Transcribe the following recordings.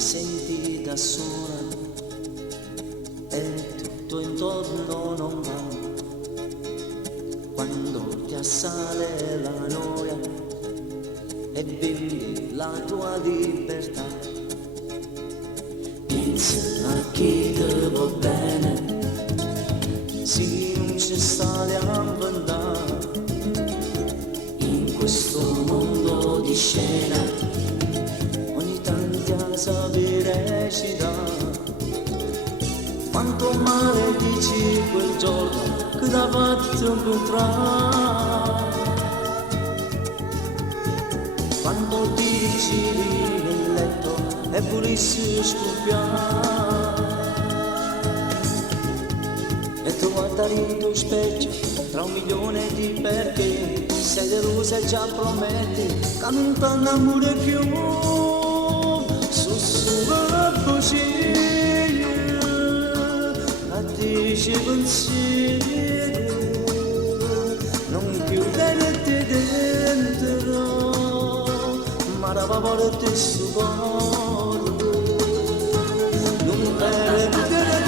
senti da sola e tutto intorno non va, quando ti assale la noia e vivi la tua libertà, pensa a chi ti va bene, se non ci sale a inventare in questo mondo di scena. Sapere ci dà quanto male dici quel giorno che t'ha fatto incontrare, quando dici lì nel letto e volessi scoppiare e tu guardare in tuo specchio tra 1.000.000 di perché sei delusa e già prometti che non ti innamori più. Sussurra così a dici pensieri, non chiudete dentro, ma da favore ti supporto, non perdere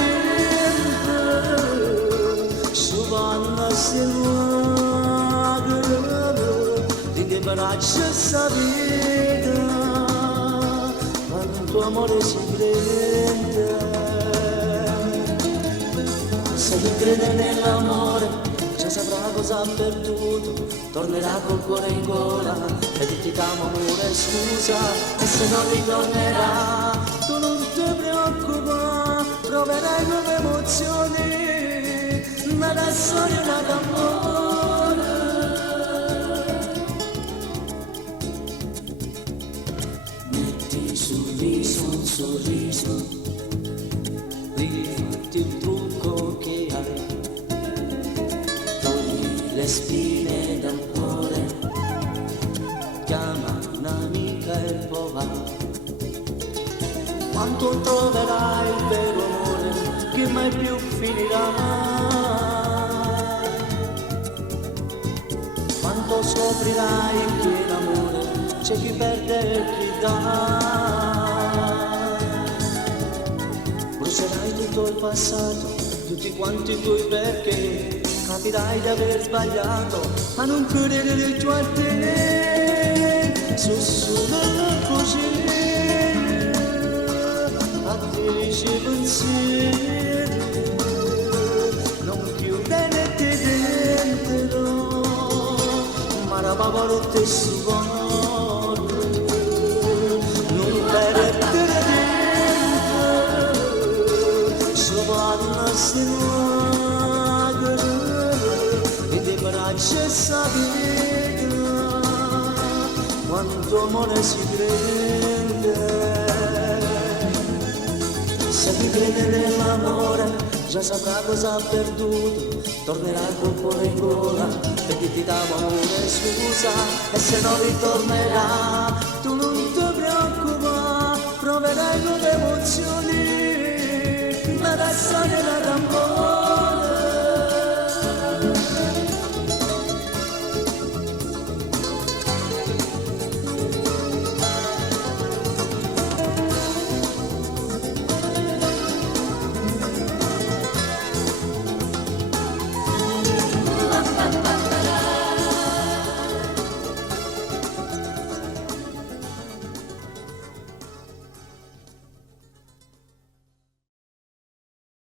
dentro, suvanna se luogo, di che braccia sa vita. Tuo amore si crede, se chi crede nell'amore già saprà cosa ha perduto, tornerà col cuore in gola e ti chiama amore scusa, e se non ritornerà tu non ti preoccupare, proverai nuove emozioni, ma da storia d'amore. Sul viso un sorriso, rifatti il trucco che hai, togli le spine dal cuore, chiama un'amica e poi va. Quanto troverai il vero amore che mai più finirà, quanto scoprirai che l'amore c'è chi perde e chi dà. Brucerai tutto il passato, tutti quanti i tuoi perché, capirai di aver sbagliato a non credere del tuo a te. Sussurra così a dici pensieri, non chiudete dentro, ma la parola ti supporta. Se luogo e le braccia sapete quanto amore si crede, se chi crede nell'amore già saprà cosa ha perduto, tornerà col cuore in gola e ti dà amore scusa, e se non ritornerà tu non